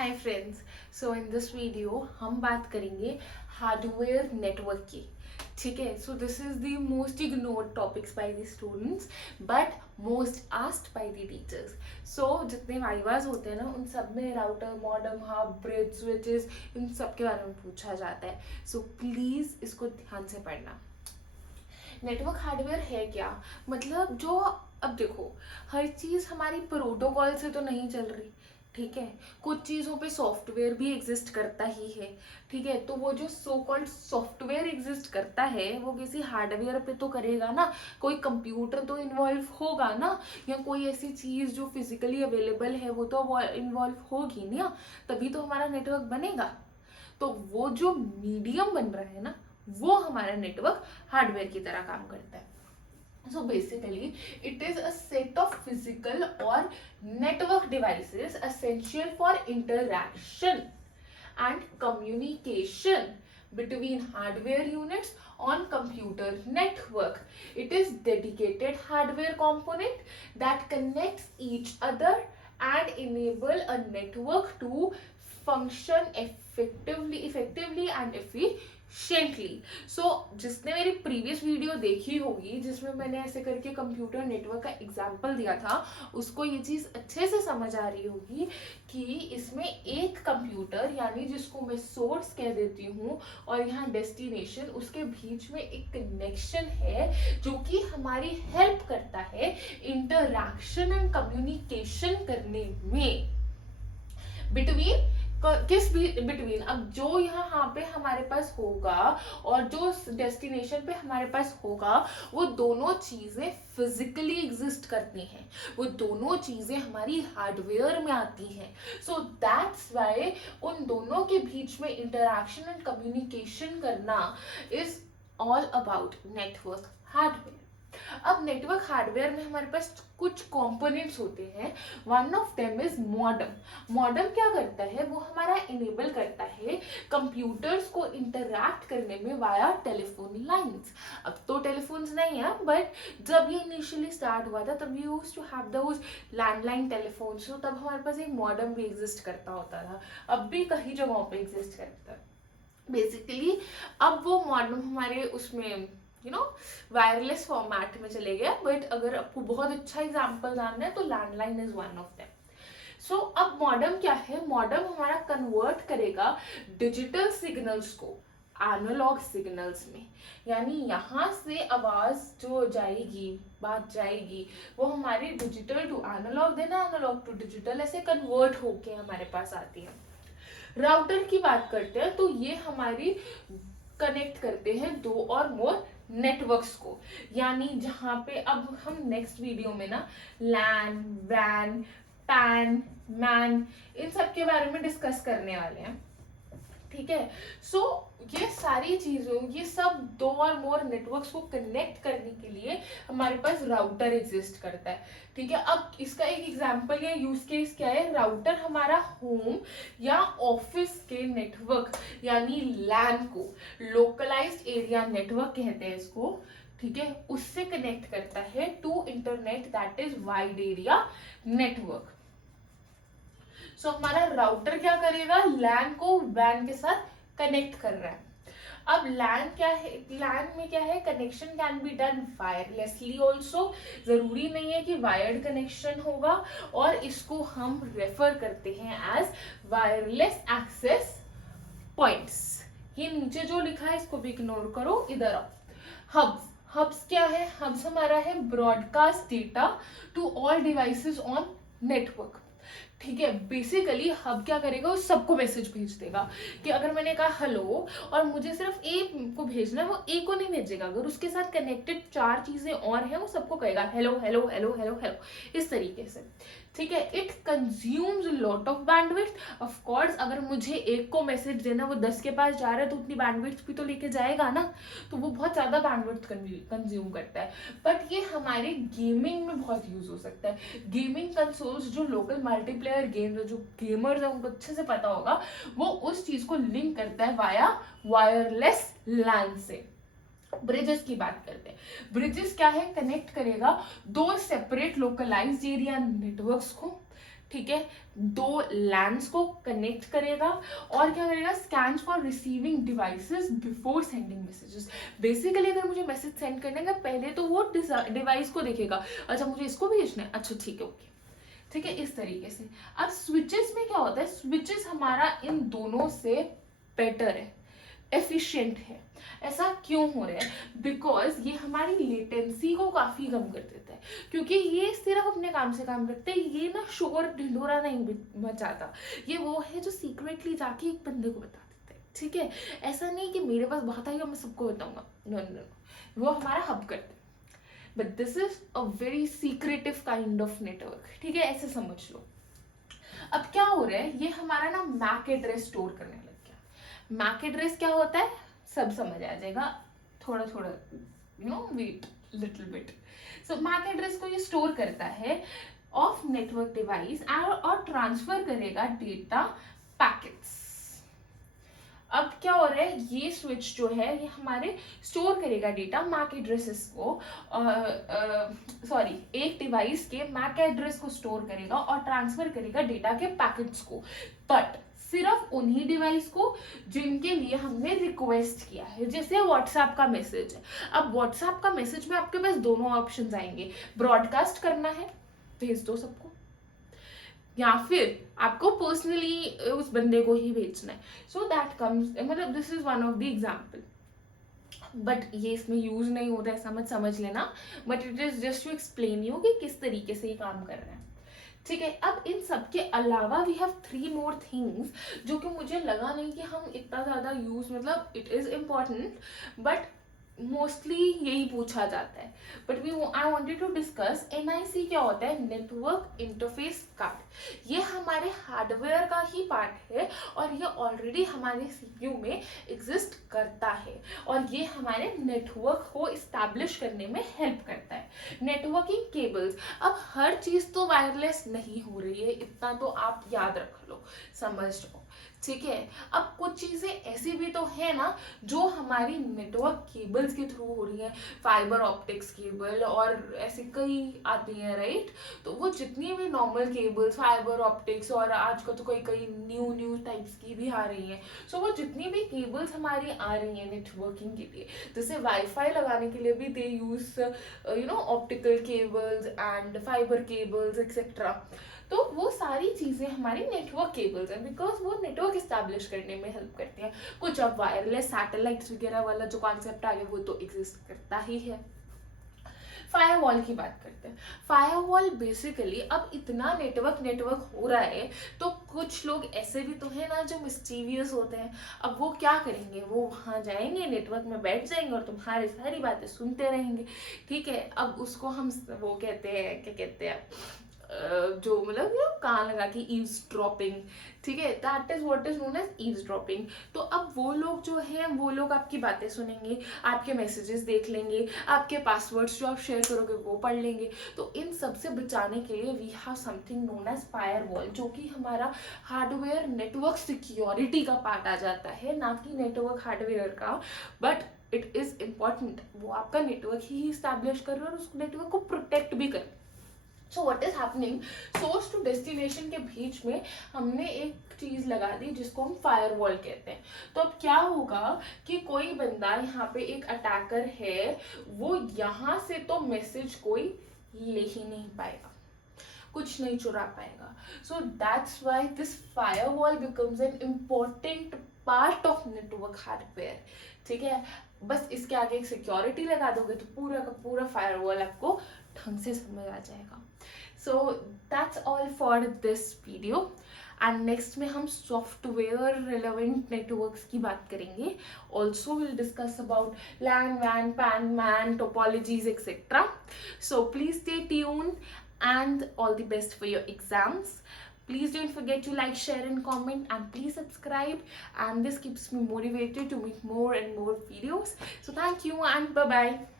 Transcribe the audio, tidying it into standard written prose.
Hi friends. So in this video हम बात करेंगे हार्डवेयर नेटवर्क की। ठीक है, so this is the most ignored topics by the students but most asked by the teachers. So जितने vivas होते हैं ना, उन सब में router, modem, hub, bridge, switches, इन सब के बारे में पूछा जाता है। सो प्लीज इसको ध्यान से पढ़ना। नेटवर्क हार्डवेयर है क्या? मतलब जो, अब देखो, हर चीज हमारी प्रोटोकॉल से तो नहीं चल रही। ठीक है, कुछ चीजों पे सॉफ्टवेयर भी एग्जिस्ट करता ही है। ठीक है, तो वो जो सो कॉल्ड सॉफ्टवेयर एग्जिस्ट करता है वो किसी हार्डवेयर पे तो करेगा ना। कोई कंप्यूटर तो इन्वॉल्व होगा ना, या कोई ऐसी चीज जो फिजिकली अवेलेबल है वो तो इन्वॉल्व होगी ना, तभी तो हमारा नेटवर्क बनेगा। तो वो जो मीडियम बन रहा है ना, वो हमारा नेटवर्क हार्डवेयर की तरह काम करता है। So basically, it is a set of physical or network devices essential for interaction and communication between hardware units on computer network. It is dedicated hardware component that connects each other and enable a network to function effectively and efficiently. So जिसने मेरी previous video देखी होगी जिसमें मैंने ऐसे करके computer network का example दिया था, उसको ये चीज अच्छे से समझ आ रही होगी कि इसमें एक कंप्यूटर, यानी जिसको मैं सोर्स कह देती हूँ, और यहाँ डेस्टिनेशन, उसके बीच में एक कनेक्शन है जो कि हमारी हेल्प करता है इंटरैक्शन एंड कम्युनिकेशन करने में बिटवीन बिटवीन। अब जो यहाँ पे हमारे पास होगा और जो डेस्टिनेशन पे हमारे पास होगा, वो दोनों चीजें फिजिकली एग्जिस्ट करती हैं, वो दोनों चीजें हमारी हार्डवेयर में आती हैं। सो दैट्स वाई उन दोनों के बीच में इंटरैक्शन एंड कम्युनिकेशन करना is all about network hardware. अब नेटवर्क हार्डवेयर में हमारे पास कुछ कंपोनेंट्स होते हैं। One of them is modem. Modem क्या करता है? वो हमारा इनेबल करता है कंप्यूटर्स को इंटरैक्ट करने में वाया टेलीफोन लाइंस। अब तो टेलीफोन्स नहीं है, बट जब ये इनिशियली स्टार्ट हुआ था तब we used to have those landline telephones, तो तब हमारे पास एक मॉडेम भी एग्जिस्ट करता होता था। अब भी कई जगहों पे एग्जिस्ट करता है बेसिकली। अब वो मॉडेम हमारे उसमें वायरलेस फॉर्मेट में चले गए, बट अगर आपको बहुत अच्छा एग्जांपल जानना है तो landline is one of them. So अब मॉडेम क्या है? मॉडेम हमारा कन्वर्ट करेगा डिजिटल सिग्नल्स को एनालॉग सिग्नल्स में, यानी यहाँ से आवाज जो जाएगी, बात जाएगी, वो हमारी डिजिटल टू एनालॉग, देना एनालॉग टू डिजिटल, ऐसे कन्वर्ट होके हमारे पास आती है। राउटर की बात करते हैं तो ये हमारी कनेक्ट करते हैं दो और मोर नेटवर्क्स को, यानी जहां पे अब हम नेक्स्ट वीडियो में ना लैन, वैन, पैन, मैन, इन सब के बारे में डिस्कस करने वाले हैं। ठीक है, सो ये सारी चीजों, ये सब दो और मोर नेटवर्क्स को कनेक्ट करने के लिए हमारे पास राउटर एग्जिस्ट करता है। ठीक है, अब इसका एक एग्जांपल या यूज केस क्या है? राउटर हमारा होम या ऑफिस के नेटवर्क यानी लैन को, लोकलाइज्ड एरिया नेटवर्क कहते हैं इसको, ठीक है, उससे कनेक्ट करता है to internet, that is wide area network. So हमारा राउटर क्या करेगा? लैन को वैन के साथ कनेक्ट कर रहा है। अब लैन क्या है? लैन में क्या है? Connection can be done wirelessly also. जरूरी नहीं है कि वायर्ड कनेक्शन होगा, और इसको हम रेफर करते हैं एज वायरलेस एक्सेस पॉइंट्स। ये नीचे जो लिखा है इसको भी इग्नोर करो, इधर आओ। हब्स, हब्स क्या है? हब्स हमारा है broadcast data to all devices on network. ठीक है, बेसिकली हब क्या करेगा? वो सबको मैसेज भेज देगा कि अगर मैंने कहा हेलो और मुझे सिर्फ ए को भेजना है, वो ए को नहीं भेजेगा। अगर उसके साथ कनेक्टेड चार चीजें और हैं, वो सबको कहेगा hello hello hello hello hello, इस तरीके से। ठीक है, it consumes lot of bandwidth. Of course अगर मुझे एक को मैसेज देना, वो 10 के पास जा रहा है, तो उतनी बैंडविड्थ भी तो लेके जाएगा ना, तो वो बहुत ज्यादा बैंडविड्थ कंज्यूम करता है। बट ये हमारे गेमिंग में बहुत यूज हो सकता है। गेमिंग कंसोल्स, जो लोकल मल्टीप्लेयर गेम, जो गेमर्स है उनको अच्छे से पता होगा, वो उस चीज को लिंक करता है वाया वायरलेस लैन से। ब्रिजेस की बात करते हैं। ब्रिजेस क्या है? कनेक्ट करेगा दो सेपरेट लोकलाइज्ड एरिया नेटवर्क्स को। ठीक है, दो लैंड्स को कनेक्ट करेगा और क्या करेगा, scans for receiving devices before sending messages. Basically अगर मुझे मैसेज सेंड करने का पहले तो वो डिवाइस को देखेगा, अच्छा मुझे इसको भेजना है, अच्छा ठीक है ओके, ठीक है, इस तरीके से। अब स्विचेस में क्या होता है, स्विचेस हमारा इन दोनों से बेटर है, एफिशिएंट है। ऐसा क्यों हो रहा है, बिकॉज ये हमारी लेटेंसी को काफी कम कर देता है, क्योंकि ये सिर्फ अपने काम से काम रखते हैं, ये ना शोर ढिंढोरा नहीं मचाता, ये वो है जो सीक्रेटली जाके एक बंदे को बता देता है, ठीक है। ऐसा नहीं कि मेरे पास बात आई और मैं सबको बताऊंगा, नो नो नो, वो हमारा हब करता है, but this is a very secretive kind of network, ठीक है, ऐसे समझ लो। अब क्या हो रहा है, ये हमारा ना मैक एड्रेस स्टोर करने लग गया। मैक एड्रेस क्या होता है, सब समझ आ जाएगा, थोड़ा थोड़ा wait little bit. So MAC address को ये स्टोर करता है ऑफ नेटवर्क डिवाइस और ट्रांसफर करेगा डेटा पैकेट्स। अब क्या हो रहा है, ये स्विच जो है ये हमारे स्टोर करेगा डेटा मैक एड्रेसेस को, सॉरी, एक डिवाइस के मैक एड्रेस को स्टोर करेगा और ट्रांसफर करेगा डेटा के पैकेट्स को, बट सिर्फ उन्हीं डिवाइस को जिनके लिए हमने रिक्वेस्ट किया है। जैसे व्हाट्सएप का मैसेज है, अब व्हाट्सएप का मैसेज में आपके पास दोनों ऑप्शंस आएंगे, ब्रॉडकास्ट करना है, भेज दो सबको, या फिर आपको पर्सनली उस बंदे को ही भेजना है। सो दैट कम्स, मतलब this is one of the example, but ये इसमें यूज नहीं होता, ऐसा मत समझ लेना, but it is just to explain you कि किस तरीके से ये काम कर रहा है, ठीक है। अब इन सब के अलावा वी हैव 3 मोर थिंग्स जो कि मुझे लगा नहीं कि हम इतना ज़्यादा यूज, मतलब it is important but mostly यही पूछा जाता है, but I wanted to discuss NIC क्या होता है, नेटवर्क इंटरफेस कार्ड। ये हमारे हार्डवेयर का ही पार्ट है और ये ऑलरेडी हमारे सीपीयू में एग्जिस्ट करता है और ये हमारे नेटवर्क को इस्टेब्लिश करने में हेल्प करता है। नेटवर्किंग केबल्स, अब हर चीज़ तो वायरलेस नहीं हो रही है, इतना तो आप याद रख लो, समझ लो, ठीक है। अब कुछ चीजें ऐसी भी तो है ना जो हमारी नेटवर्क केबल्स के थ्रू हो रही है, फाइबर ऑप्टिक्स केबल और ऐसे कई आती हैं, राइट। तो वो जितनी भी नॉर्मल केबल्स, फाइबर ऑप्टिक्स और आजकल तो कई कई न्यू टाइप्स की भी आ रही हैं, सो वो जितनी भी केबल्स हमारी आ रही हैं नेटवर्किंग के लिए, जैसे वाईफाई लगाने के लिए भी they use optical cables and fibre cables etcetera, तो वो सारी चीज़ें हमारी नेटवर्क केबल्स हैं, बिकॉज वो नेटवर्क इस्टेब्लिश करने में हेल्प करती हैं। कुछ अब वायरलेस सैटेलाइट्स वगैरह वाला जो कॉन्सेप्ट आ गया वो तो एग्जिस्ट करता ही है। फायरवॉल की बात करते हैं। फायरवॉल बेसिकली, अब इतना नेटवर्क हो रहा है तो कुछ लोग ऐसे भी तो हैं ना जो मिस्टीवियस होते हैं। अब वो क्या करेंगे, वो वहाँ जाएंगे, नेटवर्क में बैठ जाएंगे और तुम्हारी सारी बातें सुनते रहेंगे, ठीक है। अब उसको हम वो कहते हैं, क्या कहते हैं, जो मतलब कान लगा के ईव्स ड्रॉपिंग, ठीक है, that is what is known as eavesdropping. तो अब वो लोग जो हैं वो लोग आपकी बातें सुनेंगे, आपके मैसेजेस देख लेंगे, आपके पासवर्ड्स जो आप शेयर करोगे वो पढ़ लेंगे। तो इन सब से बचाने के लिए we have something known as firewall, जो कि हमारा हार्डवेयर नेटवर्क सिक्योरिटी का पार्ट आ जाता है, ना कि नेटवर्क हार्डवेयर का, बट इट इज इम्पॉर्टेंट। वो आपका नेटवर्क ही इस्टेब्लिश कर रहा है और उस नेटवर्क को प्रोटेक्ट भी कर। So what is happening, source to destination के बीच में हमने एक चीज लगा दी जिसको हम फायरवॉल कहते हैं। तो अब क्या होगा कि कोई बंदा यहाँ पे एक अटैकर है, वो यहाँ से तो मैसेज कोई ले ही नहीं पाएगा, कुछ नहीं चुरा पाएगा। So that's why this firewall becomes an important part of network hardware, ठीक है। बस इसके आगे एक सिक्योरिटी लगा दोगे तो पूरा का पूरा फायरवॉल आपको ढंग से समझ आ जाएगा। So that's all for this video and next में हम सॉफ्टवेयर रिलेवेंट नेटवर्क्स की बात करेंगे। Also will discuss about LAN वैन PAN MAN topologies etcetera. So please stay tuned and all the best for your exams. Please don't forget to like, share and comment, and please subscribe, and this keeps me motivated to make more and more videos. So thank you and bye bye.